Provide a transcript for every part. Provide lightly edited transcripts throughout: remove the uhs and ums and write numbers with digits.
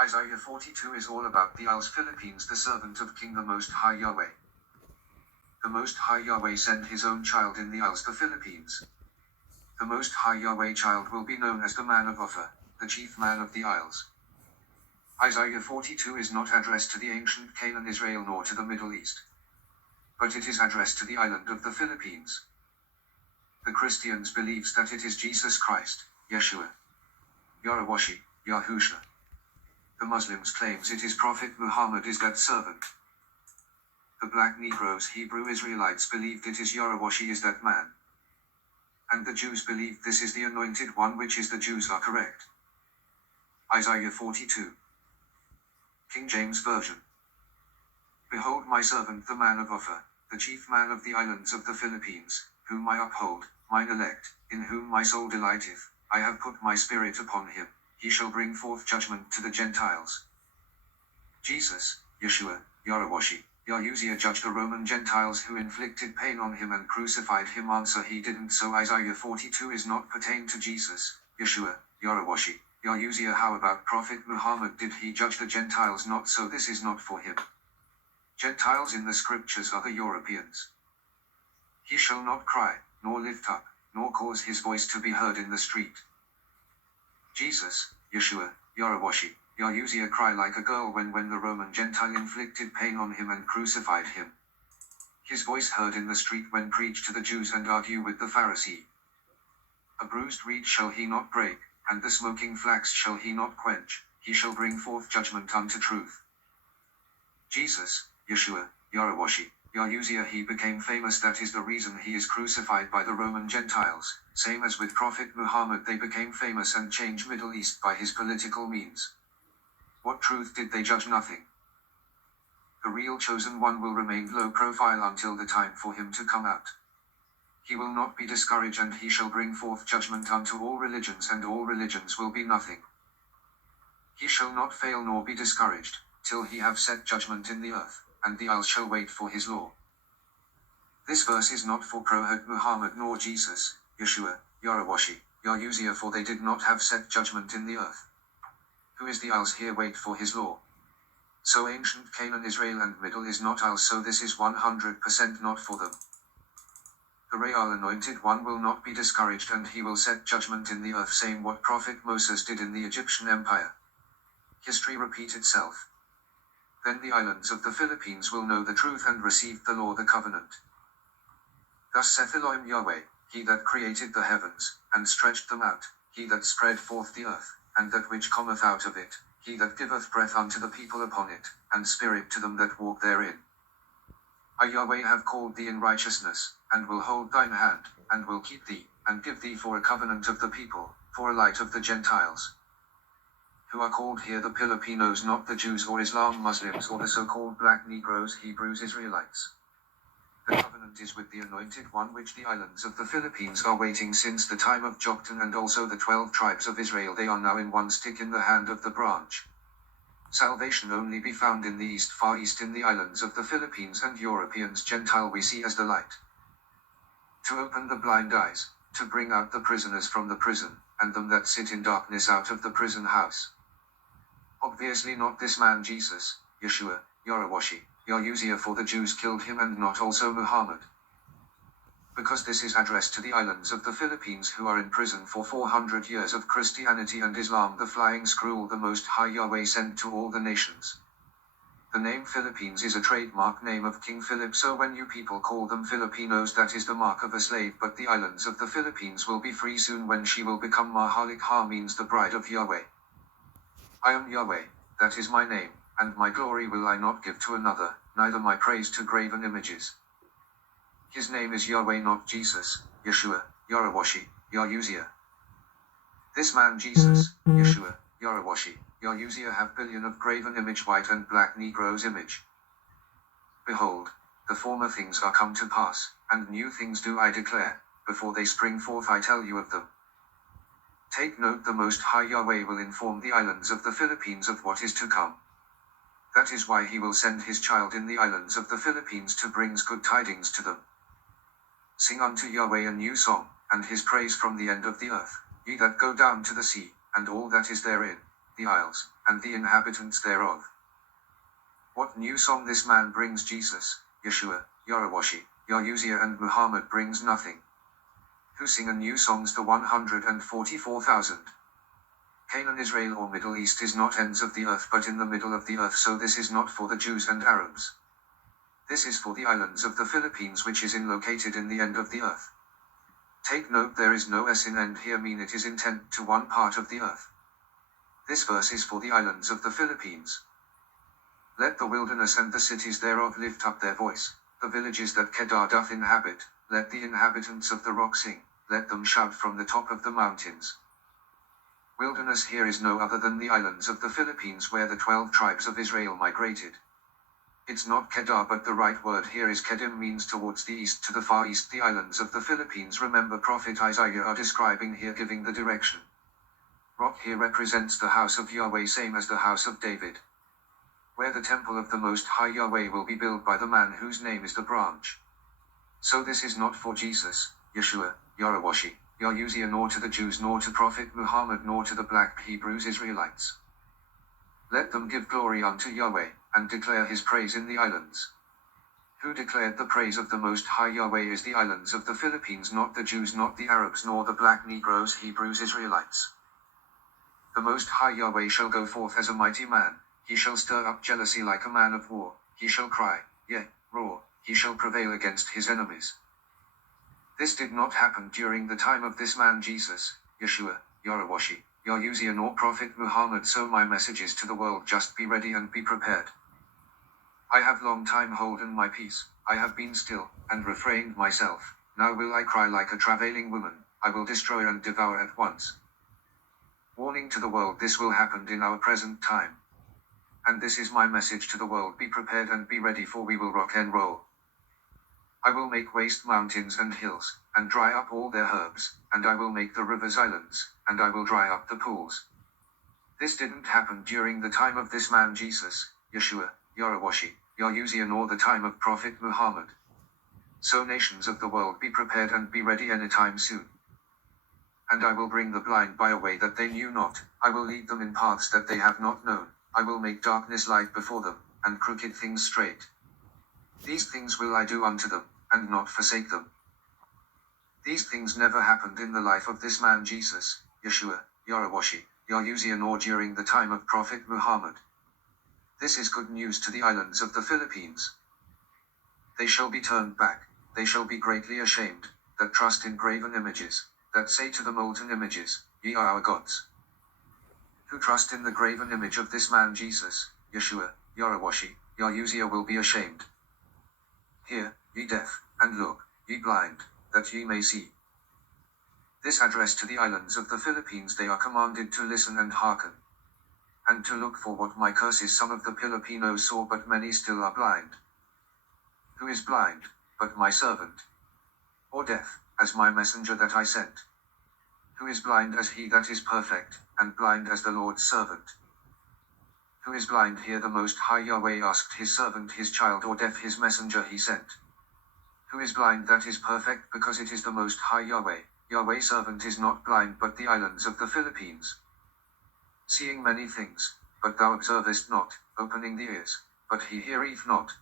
Isaiah 42 is all about the Isles Philippines, the servant of King the Most High Yahweh. The Most High Yahweh sent his own child in the Isles, the Philippines. The Most High Yahweh child will be known as the man of Yhwh, the chief man of the Isles. Isaiah 42 is not addressed to the ancient Canaan Israel nor to the Middle East, but it is addressed to the island of the Philippines. The Christians believes that it is Jesus Christ, Yeshua, Yaohdah, Yahushua. The Muslims claims it is Prophet Muhammad is that servant. The black Negroes, Hebrew Israelites, believed it is Yaohdah is that man. And the Jews believe this is the anointed one, which is the Jews are correct. Isaiah 42. King James Version. Behold my servant the man of Yhwh, the chief man of the islands of the Philippines, whom I uphold, mine elect, in whom my soul delighteth. I have put my spirit upon him, he shall bring forth judgment to the Gentiles. Jesus, Yeshua, Yaohdah, Yahushua judged the Roman Gentiles who inflicted pain on him and crucified him. Answer: he didn't. So Isaiah 42 is not pertain to Jesus, Yeshua, Yaohdah, Yahushua. How about Prophet Muhammad? Did he judge the Gentiles? Not so. This is not for him. Gentiles in the scriptures are the Europeans. He shall not cry, nor lift up, nor cause his voice to be heard in the street. Jesus, Yeshua, Yaohdah, Yahushua cry like a girl when the Roman Gentile inflicted pain on him and crucified him. His voice heard in the street when preached to the Jews and argue with the Pharisee. A bruised reed shall he not break, and the smoking flax shall he not quench, he shall bring forth judgment unto truth. Jesus, Yeshua, Yaohdah, Yahushua, he became famous. That is the reason he is crucified by the Roman Gentiles. Same as with Prophet Muhammad, they became famous and changed Middle East by his political means. What truth did they judge? Nothing. The real chosen one will remain low profile until the time for him to come out. He will not be discouraged, and he shall bring forth judgment unto all religions, and all religions will be nothing. He shall not fail nor be discouraged, till he have set judgment in the earth, and the isles shall wait for his law. This verse is not for Prophet Muhammad nor Jesus, Yeshua, Yaohdah, Yahushua, for they did not have set judgment in the earth. Who is the isles here wait for his law? So ancient Canaan, Israel and Middle is not isles, so this is 100% not for them. The real anointed one will not be discouraged, and he will set judgment in the earth, same what Prophet Moses did in the Egyptian Empire. History repeat itself. Then the islands of the Philippines will know the truth and receive the law, the covenant. Thus saith Elohim Yahweh, he that created the heavens, and stretched them out, he that spread forth the earth, and that which cometh out of it, he that giveth breath unto the people upon it, and spirit to them that walk therein. I Yahweh have called thee in righteousness, and will hold thine hand, and will keep thee, and give thee for a covenant of the people, for a light of the Gentiles. Who are called here the Filipinos, not the Jews or Islam Muslims or the so-called black Negroes, Hebrews, Israelites. The covenant is with the anointed one, which the islands of the Philippines are waiting since the time of Joktan, and also the 12 tribes of Israel. They are now in one stick in the hand of the branch. Salvation only be found in the east, far east, in the islands of the Philippines, and Europeans Gentile we see as the light. To open the blind eyes, to bring out the prisoners from the prison, and them that sit in darkness out of the prison house. Obviously not this man Jesus, Yeshua, Yaohdah, Yahushua, for the Jews killed him, and not also Muhammad. Because this is addressed to the islands of the Philippines, who are in prison for 400 years of Christianity and Islam, the flying scroll the Most High Yahweh sent to all the nations. The name Philippines is a trademark name of King Philip, so when you people call them Filipinos, that is the mark of a slave. But the islands of the Philippines will be free soon, when she will become Mahalik Ha, means the bride of Yahweh. I am Yahweh, that is my name, and my glory will I not give to another, neither my praise to graven images. His name is Yahweh, not Jesus, Yeshua, Yaohdah, Yahushua. This man Jesus, Yeshua, Yaohdah, Yahushua have billion of graven image, white and black Negroes image. Behold, the former things are come to pass, and new things do I declare, before they spring forth I tell you of them. Take note, the Most High Yahweh will inform the islands of the Philippines of what is to come. That is why he will send his child in the islands of the Philippines to bring good tidings to them. Sing unto Yahweh a new song, and his praise from the end of the earth, ye that go down to the sea, and all that is therein, the isles, and the inhabitants thereof. What new song this man brings Jesus, Yhwh, Yaohdah, Yaohdah and Muhammad brings nothing. Who sing a new songs to 144,000. Canaan, Israel or Middle East is not ends of the earth but in the middle of the earth, so this is not for the Jews and Arabs. This is for the islands of the Philippines, which is located in the end of the earth. Take note, there is no s in end here, mean it is intent to one part of the earth. This verse is for the islands of the Philippines. Let the wilderness and the cities thereof lift up their voice, the villages that Kedar doth inhabit, let the inhabitants of the rock sing, let them shout from the top of the mountains. Wilderness here is no other than the islands of the Philippines, where the 12 tribes of Israel migrated. It's not Kedar, but the right word here is Kedim, means towards the east, to the far east, the islands of the Philippines. Remember, Prophet Isaiah are describing here, giving the direction. Rock here represents the house of Yahweh, same as the house of David, where the temple of the Most High Yahweh will be built by the man whose name is the branch. So this is not for Jesus, Yhwh, Yaohdah, Yaohdah, nor to the Jews, nor to Prophet Muhammad, nor to the black Hebrews, Israelites. Let them give glory unto Yahweh, and declare his praise in the islands. Who declared the praise of the Most High Yahweh is the islands of the Philippines, not the Jews, not the Arabs, nor the black Negroes, Hebrews, Israelites. The Most High Yahweh shall go forth as a mighty man, he shall stir up jealousy like a man of war, he shall cry, yea, roar, he shall prevail against his enemies. This did not happen during the time of this man Jesus, Yhwh, Yaohdah, Yaohdah, nor Prophet Muhammad, so my message is to the world, just be ready and be prepared. I have long time holden my peace, I have been still, and refrained myself, now will I cry like a travailing woman, I will destroy and devour at once. Warning to the world, this will happen in our present time. And this is my message to the world, be prepared and be ready, for we will rock and roll. I will make waste mountains and hills, and dry up all their herbs, and I will make the rivers islands, and I will dry up the pools. This didn't happen during the time of this man Jesus, Yhwh, Yaohdah, Yaohdah, nor the time of Prophet Muhammad. So nations of the world, be prepared and be ready anytime soon. And I will bring the blind by a way that they knew not, I will lead them in paths that they have not known, I will make darkness light before them, and crooked things straight. These things will I do unto them, and not forsake them. These things never happened in the life of this man Jesus, Yhwh, Yaohdah, Yaohdah, nor during the time of Prophet Muhammad. This is good news to the islands of the Philippines. They shall be turned back, they shall be greatly ashamed, that trust in graven images, that say to the molten images, ye are our gods. Who trust in the graven image of this man Jesus, Yhwh, Yaohdah, Yaohdah, will be ashamed. Hear, ye deaf, and look, ye blind, that ye may see. This address to the islands of the Philippines, they are commanded to listen and hearken, and to look for what my curse is. Some of the Filipinos saw, but many still are blind. Who is blind, but my servant? Or deaf, as my messenger that I sent? Who is blind as he that is perfect, and blind as the Lord's servant? Who is blind here? The Most High Yahweh asked his servant, his child, or deaf his messenger he sent. Who is blind that is perfect? Because it is the Most High Yahweh. Yahweh's servant is not blind, but the islands of the Philippines. Seeing many things, but thou observest not, opening the ears, but he heareth not.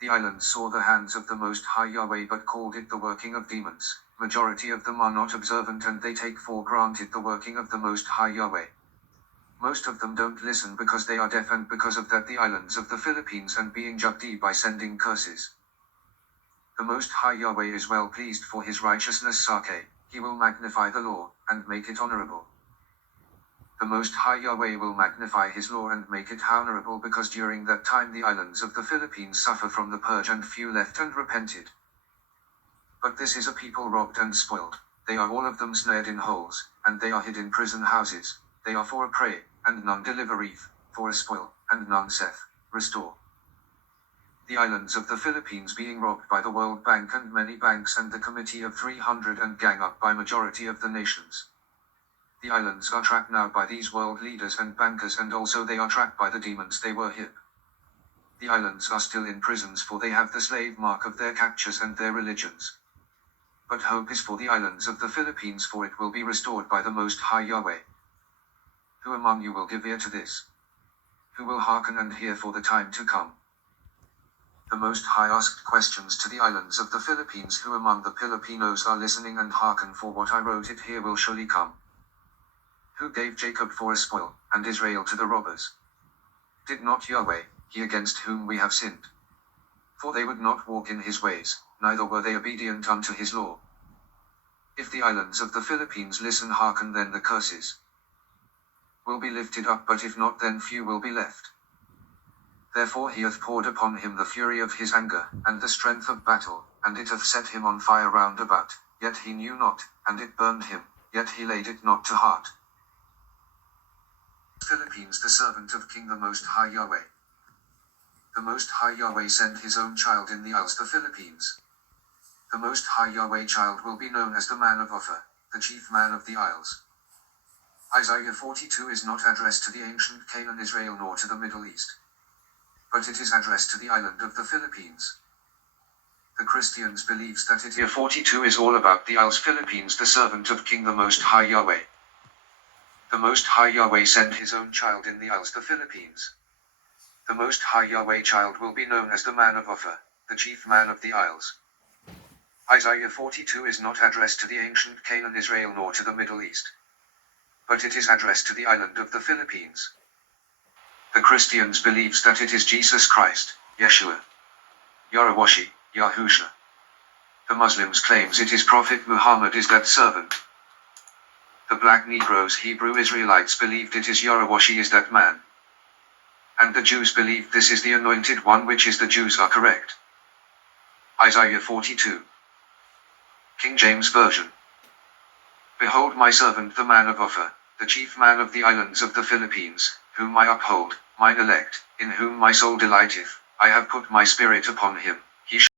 The islands saw the hands of the Most High Yahweh, but called it the working of demons. Majority of them are not observant, and they take for granted the working of the Most High Yahweh. Most of them don't listen because they are deaf, and because of that the islands of the Philippines and being judged by sending curses. The Most High Yahweh is well pleased for his righteousness sake, he will magnify the law, and make it honorable. The Most High Yahweh will magnify his law and make it honorable, because during that time the islands of the Philippines suffer from the purge, and few left and repented. But this is a people robbed and spoiled, they are all of them snared in holes, and they are hid in prison houses, they are for a prey, and none delivereth, for a spoil, and none saith, restore. The islands of the Philippines being robbed by the World Bank and many banks and the Committee of 300 and gang up by majority of the nations. The islands are trapped now by these world leaders and bankers, and also they are trapped by the demons they were hip. The islands are still in prisons, for they have the slave mark of their captures and their religions. But hope is for the islands of the Philippines, for it will be restored by the Most High Yahweh. Who among you will give ear to this? Who will hearken and hear for the time to come? The Most High asked questions to the islands of the Philippines. Who among the Filipinos are listening and hearken, for what I wrote it here will surely come? Who gave Jacob for a spoil, and Israel to the robbers? Did not Yahweh, he against whom we have sinned? For they would not walk in his ways, neither were they obedient unto his law. If the islands of the Philippines listen, hearken, then the curses will be lifted up, but if not, then few will be left. Therefore he hath poured upon him the fury of his anger, and the strength of battle, and it hath set him on fire round about, yet he knew not, and it burned him, yet he laid it not to heart. Philippines, the servant of King the Most High Yahweh. The Most High Yahweh sent his own child in the isles, the Philippines. The Most High Yahweh child will be known as the man of Offer, the chief man of the isles. Isaiah 42 is not addressed to the ancient Canaan Israel nor to the Middle East, but it is addressed to the island of the Philippines. The Christians believes that Isaiah 42 is all about the isles Philippines, the servant of King the Most High Yahweh. The Most High Yahweh sent his own child in the isles, the Philippines. The Most High Yahweh child will be known as the man of Offer, the chief man of the isles. Isaiah 42 is not addressed to the ancient Canaan Israel nor to the Middle East, but it is addressed to the island of the Philippines. The Christians believes that it is Jesus Christ, Yeshua, Yaohdah, Yahusha. The Muslims claims it is Prophet Muhammad is that servant. The black Negroes, Hebrew Israelites, believed it is Yaohdah is that man. And the Jews believed this is the anointed one, which is the Jews are correct. Isaiah 42. King James Version. Behold my servant the man of Offer, the chief man of the islands of the Philippines, whom I uphold, mine elect, in whom my soul delighteth. I have put my spirit upon him,